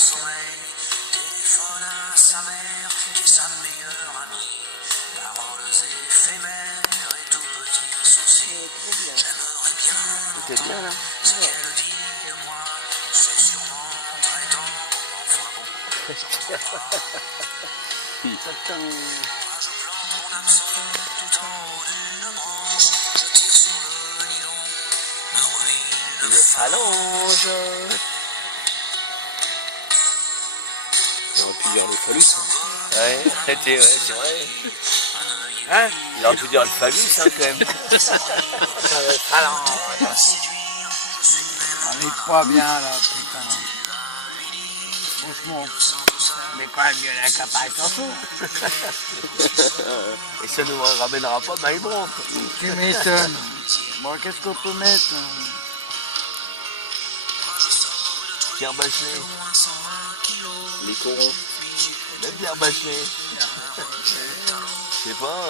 sommeil, téléphone à sa mère, qui est sa meilleure amie. Paroles éphémères et tout petits soucis. J'aimerais bien entendre ce qu'elle dit de moi. C'est sûrement très tendre, enfin bon. Moi je plante mon hameçon tout en haut d'une branche. Je tire sur le nylon, me ruine le phalange. Il aurait pu dire le phallus. Ouais, c'est vrai. Hein? Il aurait pu dire le phallus, hein, quand même. Le phalange. On est pas bien là, putain. Franchement. Mais quand même mieux la capaille en dessous. Et ça ne nous ramènera pas Maïbron. Tu m'étonnes. Bon, qu'est-ce qu'on peut mettre? Pierre Bachelet. Les corons. Même Pierre Bachelet. Je sais pas.